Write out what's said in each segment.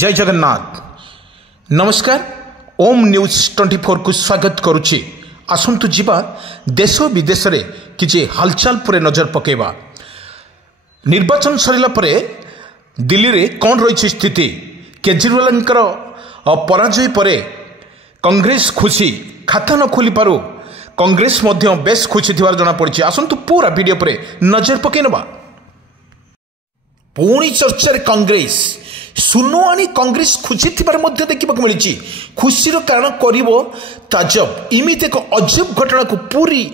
जय जगन्नाथ नमस्कार ओम न्यूज 24 को स्वागत करुच्ची। आसंतु जीवा देश विदेश रे किछि हालचाल पर नजर पकेबा। निर्वाचन सरिला परे दिल्ली रे कौन रही स्थिति, केजरीवाल पराजय परे कांग्रेस खुशी, खाता न खोली पारु कांग्रेस मध्य बेस खुशी थिवार जना पड़ी। आसंतु पूरा वीडियो पर नजर पकई नबा। पुणी चर्चा कांग्रेस सुनवाणी कांग्रेस खुशी थिबार मध्य देखा मिली। खुशीर कारण करिवो ताजब इमित एक अजब घटना को पूरी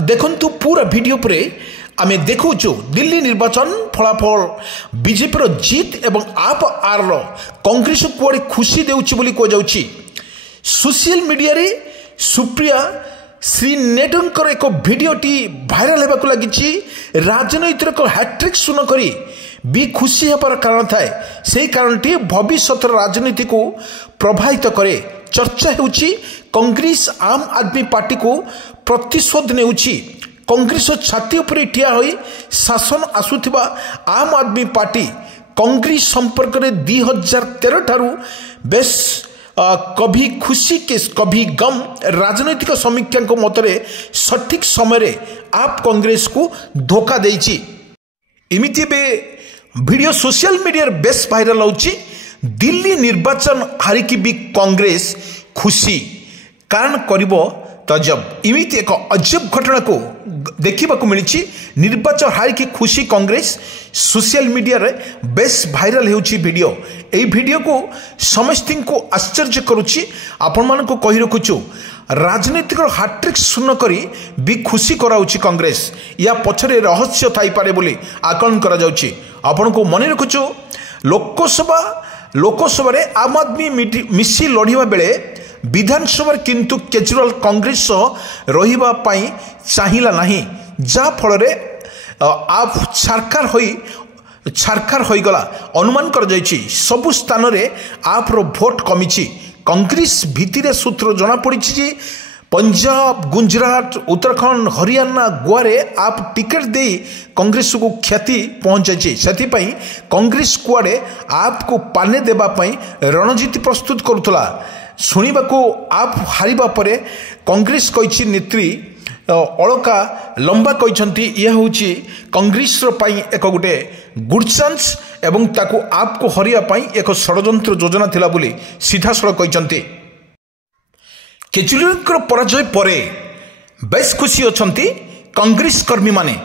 देखंतु पूरा वीडियो पर आमे देखुचु। दिल्ली निर्वाचन फलाफल बीजेपी जीत एवं आप आर कांग्रेस कुआड़े खुशी देउछि बोली को जाउछि। सोशल मीडिया रे सुप्रिया श्रीनेडर एक भिडियोटी भाइराल होगा लगी। राजनैतिक हैट्रिक सुन करी भी खुशी होबार कारण थाए, से कारणटी भविष्य राजनीति को प्रभावित करे। चर्चा होउछि कांग्रेस आम आदमी पार्टी को प्रतिशोध नेउछि। कांग्रेस छाती उपरे ठिया होई शासन आसुथिबा आम आदमी पार्टी कांग्रेस संपर्क में 2013 ठारू बेस कभी खुशी के कभी गम राजनैतिक समीक्षा मतरे सठिक समय आप कांग्रेस को धोखा देइछि। इमिति बे वीडियो सोशल मीडिया बेस भाइराल होउछि। दिल्ली निर्वाचन हारिकी भी कांग्रेस खुशी कारण करिवो तजब इमिति एक अजब घटना को देखा मिली। निर्वाचन हारिकी खुशी कांग्रेस सोशल मीडिया रे बेस भाइराल होउछि वीडियो। एई वीडियो को समस्त को आश्चर्य करुछि। आपण मान को कहि रखुछु राजनीतिक हाट्रिक सुन करी भी खुशी कराउछि कांग्रेस। या पछरे रहस्य थाई पारे बोली आकलन करा जाउछि। आपण को मन रखुछु लोकसभा रे आम आदमी मिसी लड़िबा बेले विधानसभा किंतु केजरीवाल कांग्रेस रहिबा पाई चाहिला नाही, जा फल रे आप छारखार होई गला अनुमान कर जाइछि। सबु स्थान रे आप रो वोट कमिछि। कांग्रेस भितर सूत्र जना पड़ी जे पंजाब, गुजरात, उत्तराखंड, हरियाणा, गोवा रे आप टिकेट दे कांग्रेस को क्षति पहुंचाई। से कांग्रेस कुआड़े आपको पाने देबा पाई रणनीति प्रस्तुत करुला। शुणा को आप हारिबा परे कांग्रेस कही नेत्री अलका लंबा कहते यह हूँ कांग्रेस एक गोटे गुड चांस एवं ताकू आपको हरिया एक षड्यंत्र योजना थिला बोली सीधासल कहते। केजरीवाल पराजय परे बेस खुशी अछंती कांग्रेस कर्मी माने।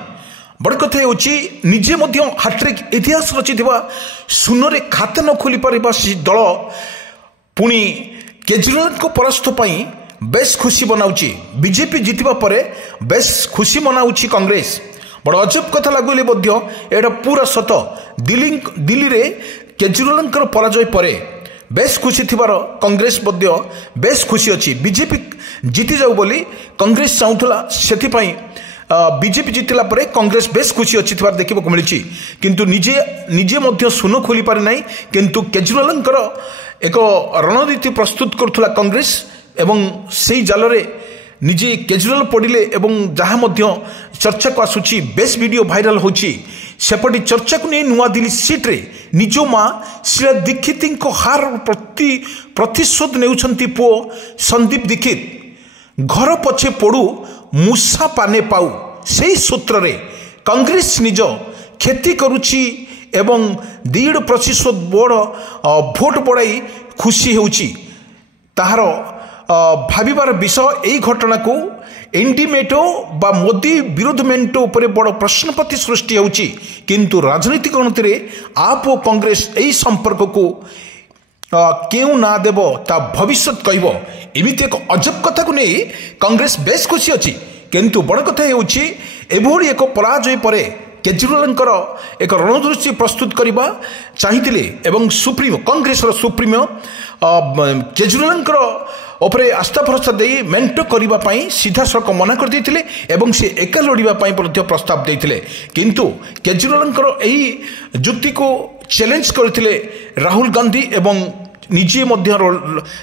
बड़ कथा हूँ निजे हाट्रिक इतिहास रचिथिबा शून्य खाता न खोली पारिबा दल पुणी केजरीवाल को परास्त पाई बेस खुशी बनाउची। बीजेपी जीतिबा परे बेस खुशी मनाउची कांग्रेस। बड़ अजब कथा लगुले मध्य एटा पूरा सत। दिल्ली रे केजरीवाल पराजय परे बेस खुशी थिबार कांग्रेस मध्य बेस खुशी अछि। बीजेपी जीति जाऊ बोली कांग्रेस चाहूला, सेथिपाई बीजेपी जीतिला परे कांग्रेस बेस खुशी अच्छी थिबार देखा मिली। किंतु निजे मध्य सुन खोली पारि नाही। किंतु केजरीवाल एक रणनीति प्रस्तुत करुला कांग्रेस एवं से जाल रे निजे केजरीवाल पड़िले एवं जहाँ मध्य चर्चा को आसुची बेस वीडियो भाइराल होची। सेपटे चर्चा को नहीं नुआ दिल्ली सीट रे निजो माँ शीला दीक्षित हार प्रतिशोध नेउछंती पुओ संदीप दीक्षित। घर पछे पड़ू मूसा पाने पाऊ से सूत्र रे कांग्रेस निज क्षति करुची एवं 1.5% बड़ भोट बढ़ाई खुशी होउची। ताहार भाविबार विषय यही घटना को एनडी मेटो बा मोदी विरोध मेंटो उपरे बड़ प्रश्नपति सृष्टि होउची। किंतु राजनीतिक गणति आप और कांग्रेस यही संपर्क को क्यों ना देव ता भविष्य कहब। एमिति एक अजब कथा को नहीं कांग्रेस बेस खुशी अच्छी। किंतु बड़ कथा होउची एभोरी एक पराजय परे केजरीवाल एक रणदृष्टि प्रस्तुत करने चाहिए एवं सुप्रीमो कांग्रेस सुप्रीमो केजरीवाल उपरे आस्था भरोसा दे मेंटो करने सीधा सड़क मना कर देते एवं से एका लड़ाई प्रस्ताव देते। किंतु केजरीवाल यही जुक्ति को चैलेंज करते राहुल गांधी एवं निजे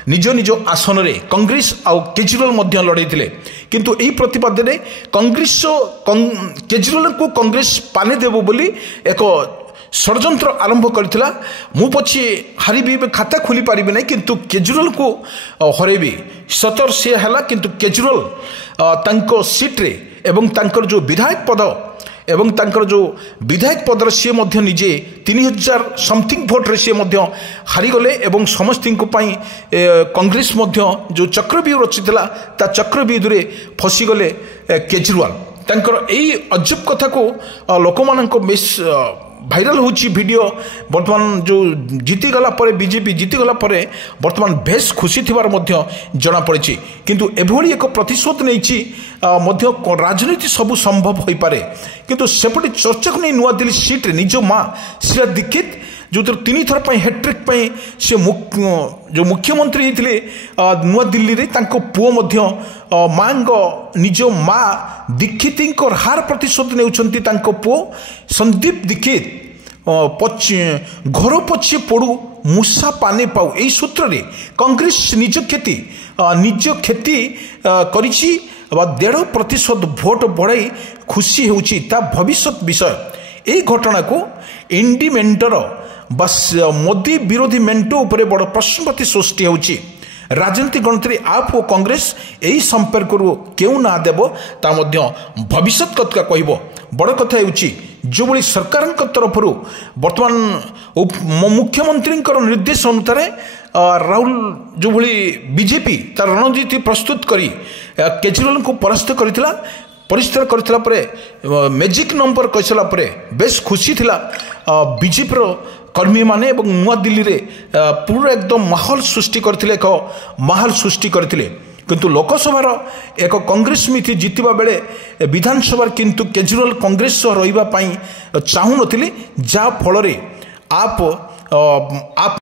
निज निज आसन रे कांग्रेस आउ केजरीवाल लड़े। किंतु यही प्रतिवाद कांग्रेस केजरीवाल को कांग्रेस पाने देव बोली एक षड्यंत्र आरंभ करथिला मु पछे हारिबी खाता खोली पारिबे नै किंतु केजरीवाल को हरेबी सतर से हला किंतु केजरीवाल तांको सीट रे एवं तांकर जो विधायक पद एवं तांकर जो विधायक पदर सी मध्य निजे 3000 समथिंग भोट रे सी मध्य हारिगले एवं समस्ती कांग्रेस मध्य जो चक्रव्यूह रचिला ता चक्रव्यूह रे फसीगले केजरीवाल तांकर एई अजब कथा को लोक मानक बेस भाइराल होची वीडियो वर्तमान जो जीतीगला पर बीजेपी जीतीगला पर वर्तमान बेस खुशी थिबार मध्य जना पड़ी किंतु एभली एक प्रतिशोध नहीं मध्य राजनीति सबू संभव हो पारे किंतु सेपटे चर्चा को नहीं नुआ दिल्ली सीट रे निज माँ शीला दीक्षित जो 3 थर हैट्रिक से जो मुख्यमंत्री होते नुआ दिल्ली रे तांको पुओ मध्य मांग निज माँ दीक्षित हार प्रतिशोध नेउछंती तांको पुओ संदीप दीक्षित घर पछे पड़ू मूसा पाने पाऊ यही सूत्र रे कांग्रेस निज क्षति करिछि 1.5% भोट बढ़ाई खुशी होउछि ता भविष्य विषय यही घटना को एनडी मेंटर बस मोदी विरोधी मेंटो उपरे बड़ प्रश्नपति सृष्टि होउछि राजनीतिक गणतंत्र आप और कांग्रेस यही संपर्क क्यों ना देव ता मध्य भविष्य कथा कहब बड़ कथा होउछि जो बड़ी सरकार तरफ बर्तमान मुख्यमंत्री निर्देश अनुसार राहुल जो बड़ी बीजेपी तार रणनीति प्रस्तुत करी केजरीवाल को परास्त करथिला परिष्कार करथिला परे मैजिक नंबर कहला परे बेस खुशी थिला बीजेपी रो कर्मी माने एवं नुआ दिल्ली रे पूरा एकदम माहौल सृष्टि करथिले एक माहौल सृष्टि करथिले किंतु लोकसभार एक कांग्रेस मिथि जीतिबा बेले विधानसभा किंतु केजरीवाल कांग्रेस रहिबा पई चाहू नथिले जा फल रे आप